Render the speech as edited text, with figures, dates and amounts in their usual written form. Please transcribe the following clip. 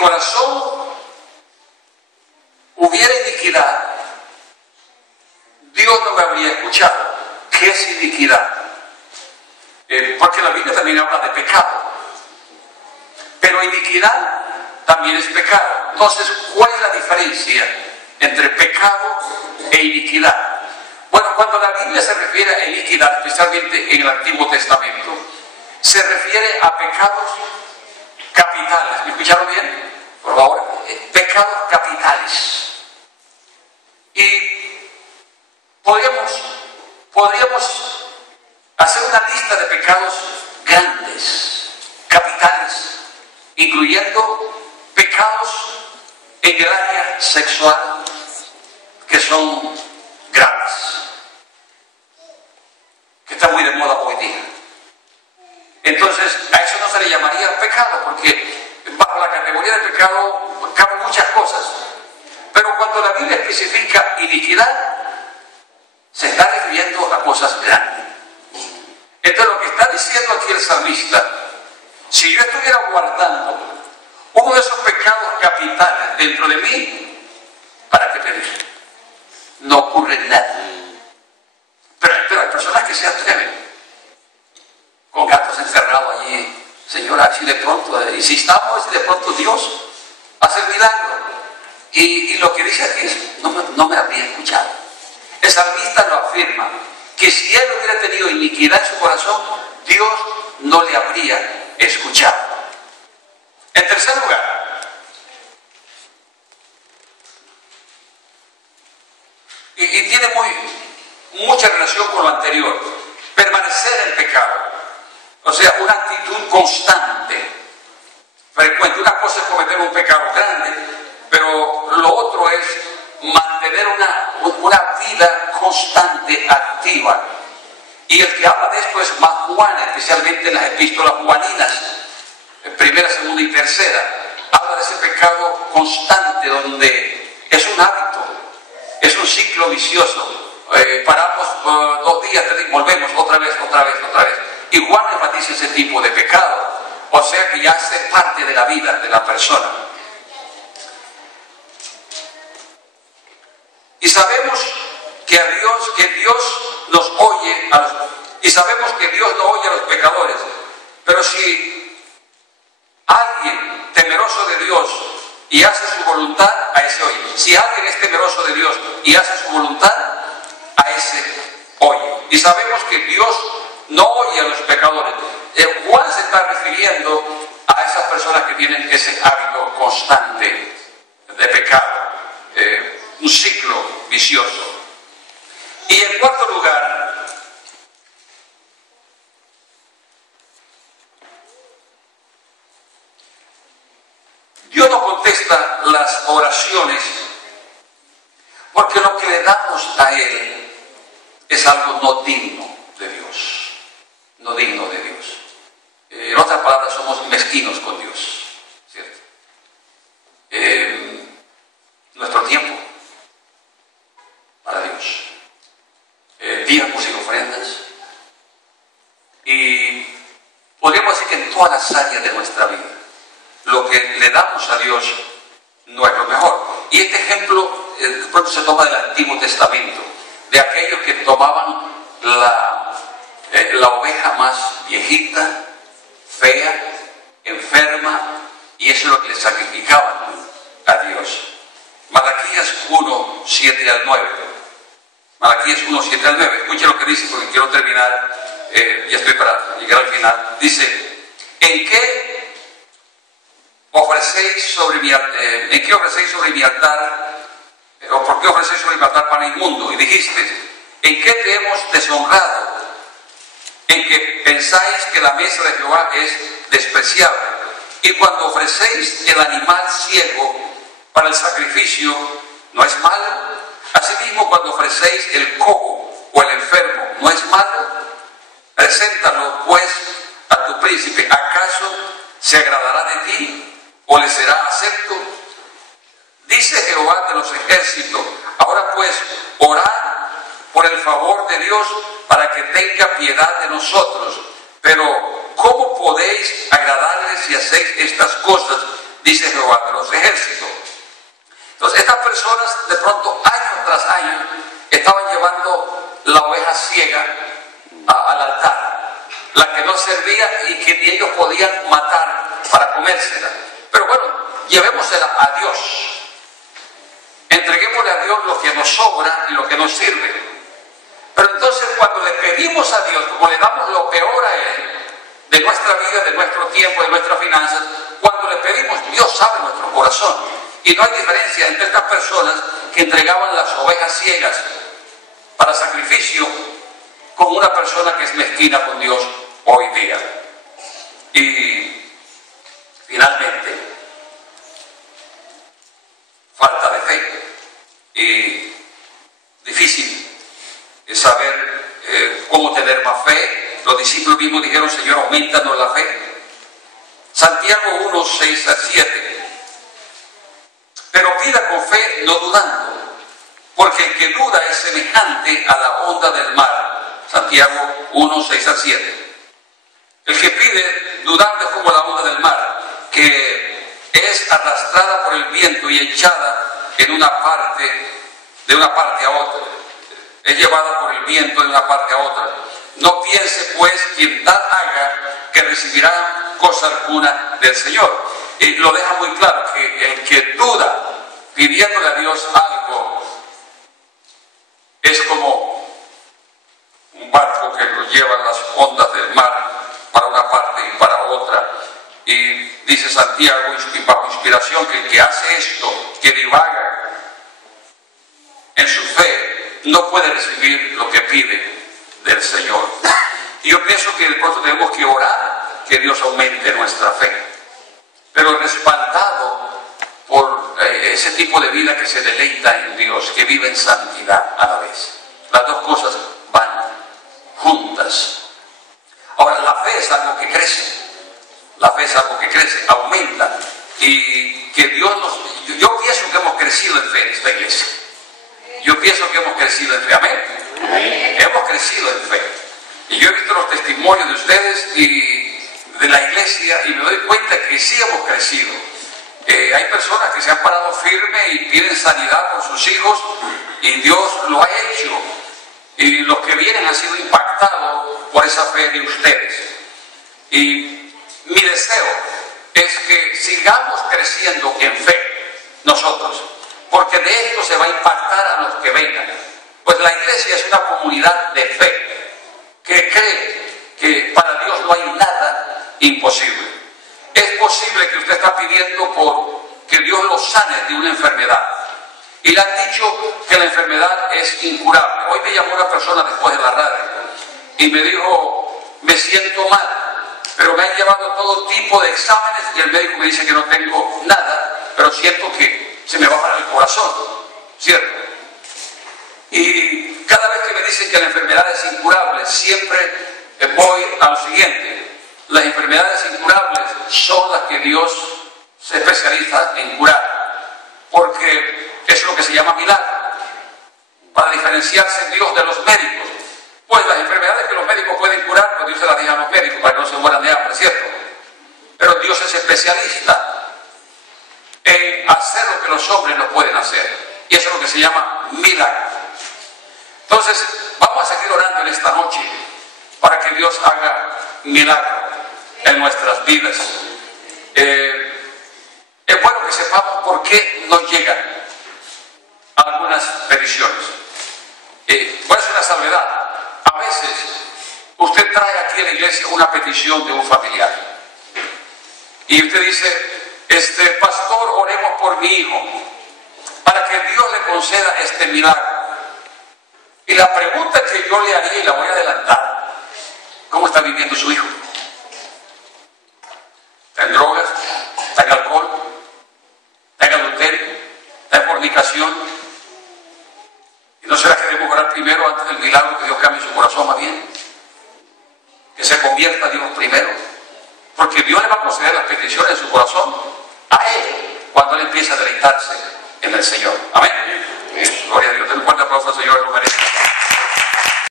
corazón hubiera iniquidad, Dios no me habría escuchado. ¿Qué es iniquidad? Porque la Biblia también habla de pecado, pero iniquidad también es pecado. Entonces, ¿cuál es la diferencia entre pecado e iniquidad? Bueno, cuando la Biblia se refiere a iniquidad, especialmente en el Antiguo Testamento, se refiere a pecados capitales. ¿Me escucharon bien? Por favor, pecados capitales. Y podríamos hacer una lista de pecados grandes, capitales, incluyendo pecados en el área sexual que son graves, que está muy de moda hoy día. Entonces, a eso no se le llamaría pecado, porque bajo la categoría de pecado caben muchas cosas. Pero cuando la Biblia especifica iniquidad, se está refiriendo a cosas grandes. Entonces, lo que está diciendo aquí el salmista, si yo estuviera guardando uno de esos pecados capitales dentro de mí, ¿para qué pedir? No ocurre nada. Pero hay personas que se atreven, con gatos encerrados allí. Señora, si de pronto, insistamos, si de pronto Dios hace el milagro. Y lo que dice aquí es, no me habría escuchado. El salmista lo afirma, que si él hubiera tenido iniquidad en su corazón, Dios no le habría escuchado. En tercer lugar, y tiene mucha relación con lo anterior, permanecer en pecado. O sea, una actitud constante, frecuente. Una cosa es cometer un pecado grande, pero lo otro es mantener una vida constante, activa. Y el que habla de esto es más Juan, especialmente en las epístolas juaninas, primera, segunda y tercera. Habla de ese pecado constante, donde es un hábito, es un ciclo vicioso. Paramos 2 días, volvemos otra vez. Y Juan enfatiza ese tipo de pecado, o sea que ya hace parte de la vida de la persona. Y sabemos que Dios nos oye y sabemos que Dios no oye a los pecadores. Pero si alguien temeroso de Dios y hace su voluntad, a ese oye. Si alguien es temeroso de Dios y hace su voluntad, a ese oye. Y sabemos que Dios no oye a los pecadores. Juan se está refiriendo a esas personas que tienen ese hábito constante de pecado, un ciclo vicioso. Y en cuarto lugar, Dios no contesta las oraciones porque lo que le damos a Él es algo no digno de Dios. No digno de Dios. En otras palabras, somos mezquinos con Dios, ¿cierto? Nuestro tiempo para Dios, diezmos y ofrendas, y podríamos decir que en todas las áreas de nuestra vida lo que le damos a Dios no es lo mejor. Y este ejemplo pronto se toma del Antiguo Testamento, de aquellos que tomaban la oveja más viejita, fea, enferma, y eso es lo que le sacrificaban a Dios. Malaquías 1, 7 al 9. Malaquías 1, 7 al 9. Escuchen lo que dice porque quiero terminar, ya estoy para llegar al final. Dice, ¿en qué ofrecéis sobre mi altar, o por qué ofrecéis sobre mi altar pan inmundo? Y dijiste, ¿en qué te hemos deshonrado? En que pensáis que la mesa de Jehová es despreciable. Y cuando ofrecéis el animal ciego para el sacrificio, ¿no es malo? Asimismo, cuando ofrecéis el cojo o el enfermo, ¿no es malo? Preséntalo, pues, a tu príncipe. ¿Acaso se agradará de ti o le será acepto? Dice Jehová de los ejércitos, ahora pues, orad por el favor de Dios para que tenga piedad de nosotros. Pero, ¿cómo podéis agradarle si hacéis estas cosas? dice Jehová de los ejércitos. Entonces estas personas de pronto año tras año estaban llevando la oveja ciega al altar, la que no servía y que ni ellos podían matar para comérsela. Pero bueno, llevémosela a Dios, entreguémosle a Dios lo que nos sobra y lo que nos sirve. Pero entonces cuando le pedimos a Dios, como le damos lo peor a Él, de nuestra vida, de nuestro tiempo, de nuestras finanzas, cuando le pedimos, Dios sabe nuestro corazón. Y no hay diferencia entre estas personas que entregaban las ovejas ciegas para sacrificio con una persona que es mezquina con Dios hoy día. Y finalmente, falta de fe. Y difícil es saber cómo tener más fe. Los discípulos mismos dijeron: Señor, aumentanos la fe. Santiago 1, 6 a 7. Pero pida con fe, no dudando, porque el que duda es semejante a la onda del mar. Santiago 1, 6 a 7. El que pide dudando es como la onda del mar, que es arrastrada por el viento y echada de una parte a otra. Es llevada por el viento de una parte a otra. No piense pues quien tal haga que recibirá cosa alguna del Señor. Y lo deja muy claro, que el que duda pidiéndole a Dios algo es como un barco que lo llevan las ondas del mar para una parte y para otra. Y dice Santiago, bajo inspiración, que el que hace esto, que divaga en su fe, no puede recibir lo que pide del Señor. Y yo pienso que de pronto tenemos que orar que Dios aumente nuestra fe, pero respaldado por ese tipo de vida que se deleita en Dios, que vive en santidad a la vez. Las dos cosas van juntas. Ahora, la fe es algo que crece. La fe es algo que crece, aumenta. Y que Dios yo pienso que hemos crecido en fe en esta iglesia. Yo pienso que hemos crecido en fe. Amén. Hemos crecido en fe. Y yo he visto los testimonios de ustedes y de la iglesia y me doy cuenta que sí hemos crecido. Hay personas que se han parado firme y piden sanidad por sus hijos y Dios lo ha hecho. Y los que vienen han sido impactados por esa fe de ustedes. Y mi deseo es que sigamos creciendo en fe nosotros, porque de esto se va a impactar a los que vengan. Pues la iglesia es una comunidad de fe que cree que para Dios no hay nada imposible. Es posible que usted está pidiendo por que Dios lo sane de una enfermedad y le han dicho que la enfermedad es incurable. Hoy me llamó una persona después de la radio y me dijo: me siento mal, pero me han llevado todo tipo de exámenes y el médico me dice que no tengo nada, pero siento que se me va a parar el corazón, ¿cierto? Y cada vez que me dicen que la enfermedad es incurable, siempre voy a lo siguiente: las enfermedades incurables son las que Dios se especializa en curar, porque es lo que se llama milagro, para diferenciarse Dios de los médicos. Pues las enfermedades que los médicos pueden curar, pues Dios se las deja a los médicos para que no se mueran de hambre, ¿cierto? Pero Dios es especialista en hacer lo que los hombres no pueden hacer, y eso es lo que se llama milagro. Entonces, vamos a seguir orando en esta noche para que Dios haga milagro en nuestras vidas. Es bueno que sepamos por qué no llegan algunas peticiones. Voy a hacer una salvedad. A veces usted trae aquí a la iglesia una petición de un familiar y usted dice: pastor, oremos por mi hijo para que Dios le conceda este milagro. Y la pregunta que yo le haría, y la voy a adelantar: ¿cómo está viviendo su hijo? ¿Está en drogas? ¿Está en alcohol? ¿Está en adulterio? ¿Está en fornicación? ¿Y no será que debemos orar primero antes del milagro, que Dios cambie su corazón más bien? Que se convierta a Dios primero, porque Dios le va a conceder las peticiones de su corazón a Él cuando Él empieza a deleitarse en el Señor. Amén. Gloria a Dios. Den un fuerte aplauso al Señor, Él lo merece.